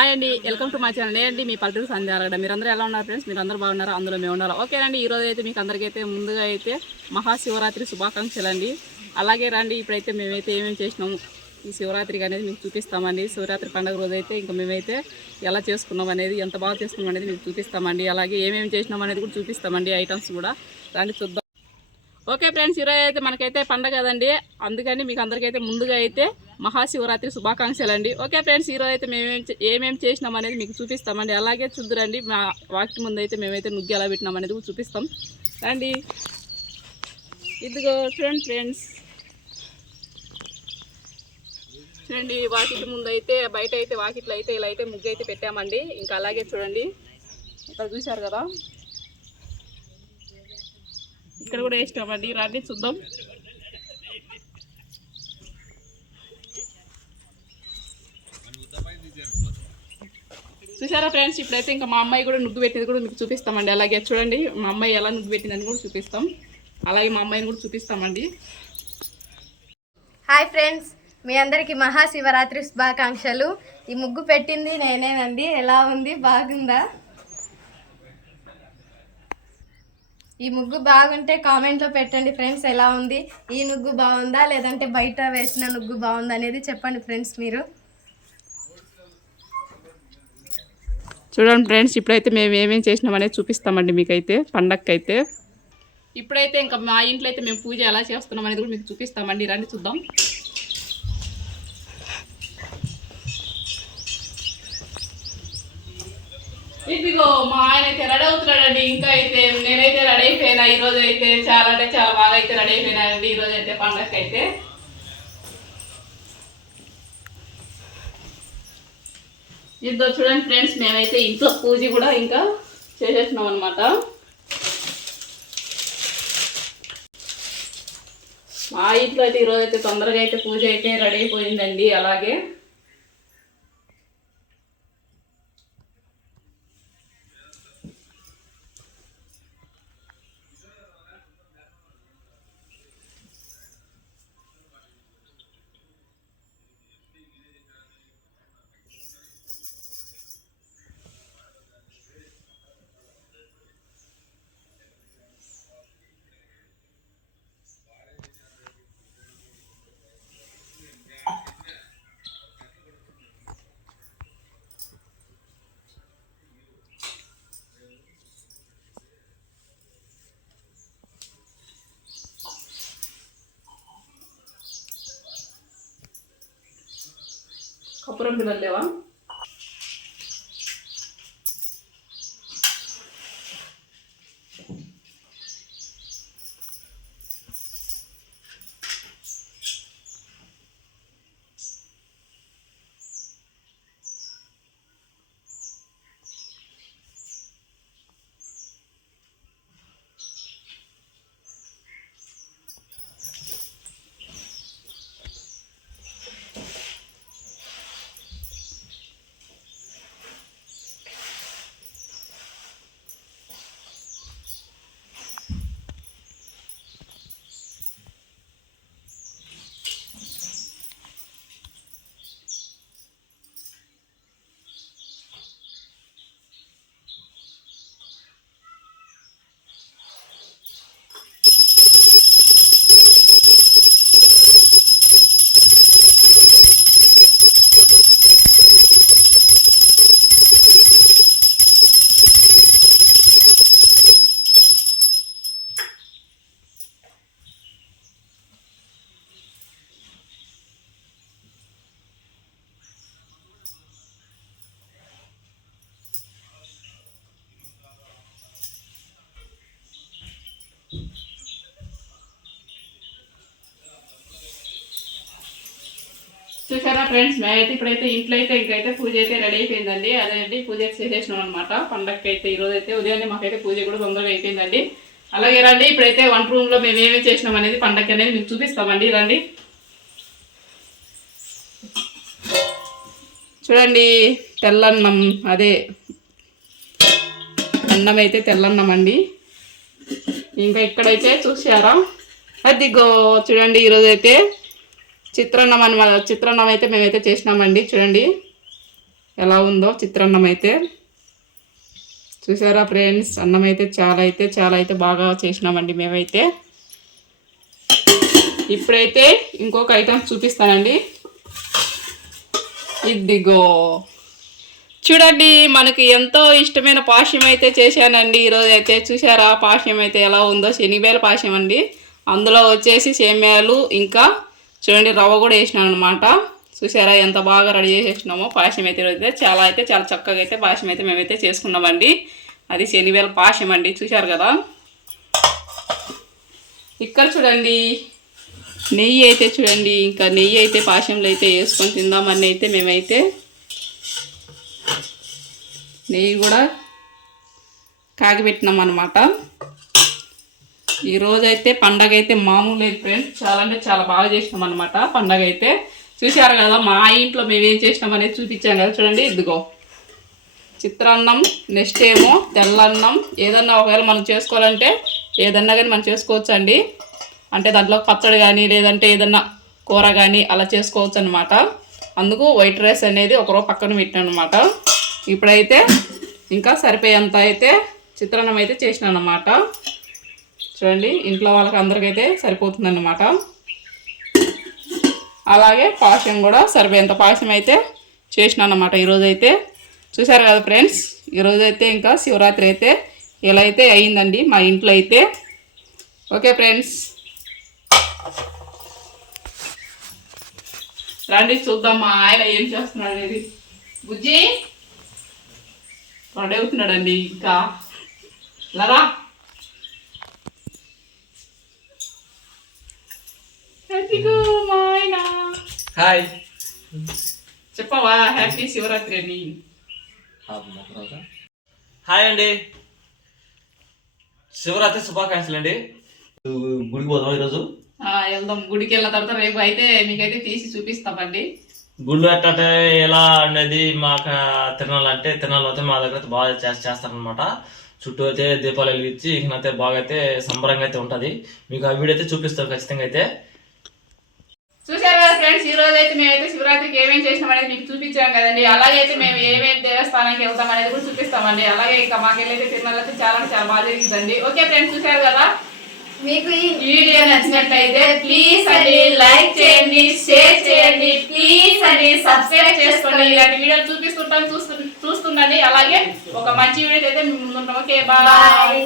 Hi అండి, welcome to my channel. నేనండి మీ పల్లెటూరు సంధ్యాలగడ. మీరందరూ ఎలా ఉన్నారు ఫ్రెండ్స్? మీరందరూ బాగున్నారు, అందులో మేము ఉండాలి. ఓకేనండి, ఈరోజు అయితే మీకు అందరికైతే ముందుగా అయితే మహాశివరాత్రి శుభాకాంక్షలు అండి. అలాగే రండి, ఇప్పుడైతే మేమైతే ఏమేమి చేసినాము ఈ శివరాత్రికి అనేది మీకు చూపిస్తామండి. శివరాత్రి పండుగ రోజు అయితే ఇంకా మేమైతే ఎలా చేసుకున్నాం అనేది, ఎంత బాగా చేసుకున్నాం అనేది మీకు చూపిస్తామండి. అలాగే ఏమేమి చేసినాం అనేది కూడా చూపిస్తామండి, ఐటమ్స్ కూడా. రండి చూద్దాం. ఓకే ఫ్రెండ్స్, ఈరోజు అయితే మనకైతే పండగ కదండి, అందుకని మీకు అందరికైతే ముందుగా అయితే మహాశివరాత్రి శుభాకాంక్షలు అండి. ఓకే ఫ్రెండ్స్, ఈరోజు అయితే ఏమేమి చేసినాం అనేది మీకు చూపిస్తామండి. అలాగే చూద్దురండి, మా వాకి ముందు అయితే మేమైతే నుగ్గి ఎలా పెట్టినాం అనేది కూడా చూపిస్తాం రండి. ఇదిగో ఫ్రెండ్స్ చూడండి, వాకిట్ల ముందు అయితే బయట అయితే వాకిట్లో అయితే ఇలా అయితే ముగ్గు అయితే పెట్టామండి. ఇంకా అలాగే చూడండి, ఇక్కడ చూశారు కదా, ఇక్కడ కూడా వేసినామండి. రండి చూద్దాం. చూసారా ఫ్రెండ్స్, ఇప్పుడైతే ఇంకా మా అమ్మాయి కూడా నుగ్గు పెట్టింది కూడా మీకు చూపిస్తామండి. అలాగే చూడండి, మా అమ్మాయి ఎలా నుగ్గు పెట్టిందని కూడా చూపిస్తాం. అలాగే మా అమ్మాయిని కూడా చూపిస్తామండి. హాయ్ ఫ్రెండ్స్, మీ అందరికీ మహాశివరాత్రి శుభాకాంక్షలు. ఈ ముగ్గు పెట్టింది నేనేనండి. ఎలా ఉంది, బాగుందా? ఈ ముగ్గు బాగుంటే కామెంట్లో పెట్టండి ఫ్రెండ్స్, ఎలా ఉంది, ఈ నుగ్గు బాగుందా లేదంటే బయట వేసిన నుగ్గు బాగుందా అనేది చెప్పండి ఫ్రెండ్స్ మీరు. చూడండి ఫ్రెండ్స్, ఇప్పుడైతే మేము ఏమేమి చేసినాం అనేది చూపిస్తామండి మీకైతే పండగకైతే. ఇప్పుడైతే ఇంకా మా ఇంట్లో అయితే మేము పూజ ఎలా చేస్తున్నాం అనేది కూడా మీకు చూపిస్తామండి. రండి చూద్దాం. ఇదిగో మా ఆయన అయితే రెడీ అవుతున్నాడండి. ఇంకా అయితే నేనైతే రెడీ అయిపోయినా. ఈరోజు అయితే చాలా అంటే చాలా బాగా అయితే రెడీ అయిపోయినానండి. ఈరోజు అయితే పండగకి అయితే ఇదో చూడండి ఫ్రెండ్స్, మేమైతే ఇంట్లో పూజ కూడా ఇంకా చేసేసినాం అనమాట. మా ఇంట్లో అయితే ఈరోజు అయితే తొందరగా అయితే పూజ అయితే రెడీ అయిపోయిందండి. అలాగే కపురం పిల్లలు లేవా? చూసారా ఫ్రెండ్స్, మేమైతే ఇప్పుడైతే ఇంట్లో అయితే ఇంకైతే పూజ అయితే రెడీ అయిపోయిందండి. అదేంటి పూజ చేసేసినాం అనమాట పండగకి అయితే. ఈరోజు అయితే ఉదయాన్నే మాకైతే పూజ కూడా తొందరగా అయిపోయిందండి. అలాగే రండి, ఇప్పుడైతే వంట రూమ్లో మేము ఏమేమి చేసినాం అనేది పండగకి అనేది మీకు చూపిస్తామండి. రండి చూడండి, తెల్లన్నం, అదే అన్నం అయితే తెల్లన్నం అండి. ఇంకా ఇక్కడైతే చూసారా, అదిగో చూడండి, ఈరోజు అయితే చిత్రాన్నం అనమాట. చిత్రాన్నం అయితే మేమైతే చేసినామండి. చూడండి ఎలా ఉందో చిత్రాన్నం అయితే. చూసారా ఫ్రెండ్స్, అన్నం అయితే చాలా అయితే బాగా చేసినామండి మేమైతే. ఇప్పుడైతే ఇంకొక ఐటమ్ చూపిస్తానండి. ఇదిగో చూడండి, మనకి ఎంతో ఇష్టమైన పాశ్యం అయితే చేశానండి ఈరోజు అయితే. చూసారా పాశ్యం అయితే ఎలా ఉందో, శనగబేల పాశ్యం అండి. అందులో వచ్చేసి సేమ్యాలు, ఇంకా చూడండి రవ్వ కూడా వేసినాను అనమాట. చూసారా ఎంత బాగా రెడీ చేసేసినామో పాశ్యం అయితే ఈరోజు అయితే చాలా చక్కగా అయితే పాశ్యం అయితే మేమైతే చేసుకున్నామండి. అది శనగబేల పాశ్యం అండి, చూశారు కదా. ఇక్కడ చూడండి నెయ్యి అయితే చూడండి, ఇంకా నెయ్యి అయితే పాశ్యంలో అయితే వేసుకొని తిందామని అయితే మేమైతే నెయ్యి కూడా కాగిపెట్టినాం అనమాట. ఈరోజైతే పండగ అయితే మామూలు లేదు ఫ్రెండ్స్, చాలా అంటే చాలా బాగా చేసినాం అనమాట పండగ అయితే. చూశారు కదా మా ఇంట్లో మేము ఏం చేసినాం అనేది చూపించాం కదా. చూడండి ఇదిగో చిత్రాన్నం, నెక్స్ట్ ఏమో తెల్లన్నం. ఏదన్నా ఒకవేళ మనం చేసుకోవాలంటే ఏదన్నా కానీ మనం చేసుకోవచ్చు అండి. అంటే దాంట్లో పచ్చడి కానీ లేదంటే ఏదన్నా కూర కానీ అలా చేసుకోవచ్చు అనమాట. అందుకు వైట్ రైస్ అనేది ఒకరో పక్కన పెట్టాను అనమాట. ఇప్పుడైతే ఇంకా సరిపోయేంత అయితే చిత్రాన్నం అయితే చేసినాను అనమాట. చూడండి ఇంట్లో వాళ్ళకి అందరికైతే సరిపోతుందన్నమాట. అలాగే పాయసం కూడా సరిపోయేంత పాయసం అయితే చేసినాను అనమాట ఈరోజైతే. చూసారు కదా ఫ్రెండ్స్, ఈరోజైతే ఇంకా శివరాత్రి అయితే ఇలా అయితే అయ్యిందండి మా ఇంట్లో అయితే. ఓకే ఫ్రెండ్స్, రండి చూద్దాం మా ఆయన ఏం చేస్తున్నాడు అనేది. బుజ్జి రెడీ అవుతున్నాడండి ఇంకా. లరా మా ఆయన హాయ్ చెప్పవా హ్యాపీ శివరాత్రి అని. హాయ్ అండి, శివరాత్రి శుభాకాంక్షలు అండి. గుడికి పోదాం ఈరోజు. వెళ్దాం, గుడికి వెళ్ళిన తర్వాత రేపు అయితే మీకైతే తీసి చూపిస్తామండి. గుళ్ళు ఎట్ట ఎలా అనేది మాకు తినాలంటే తినాలంటే మా దగ్గర అయితే బాగా చేస్తారనమాట. చుట్టూ అయితే దీపాలు వెలిగించి ఇకనైతే బాగా అయితే సంబరంగా అయితే ఉంటుంది. మీకు ఆ వీడియో అయితే చూపిస్తాం ఖచ్చితంగా అయితే. చూసారు కదా ఫ్రెండ్స్, ఈ రోజు అయితే మేమైతే శివరాత్రికి ఏమేమి చేసినాం అనేది మీకు చూపించాం కదండి. అలాగే అయితే మేము ఏమేమి దేవస్థానానికి వెళ్తాం అనేది కూడా చూపిస్తామండి. అలాగే ఇంకా మాకెళ్ళైతే తిరుమలైతే చాలా బాగా జరిగిందండి. ఓకే ఫ్రెండ్స్, చూసారు కదా. మీకు ఈ వీడియో నచ్చినట్లయితే ప్లీజ్ అండి లైక్ చేయండి, షేర్ చేయండి, ప్లీజ్ అండి సబ్స్క్రైబ్ చేసుకోండి. ఇలాంటి వీడియోలు చూపిస్తుంటాను, చూస్తుండండి. అలాగే ఒక మంచి వీడియో అయితే ముందుంటాం. Okay bye.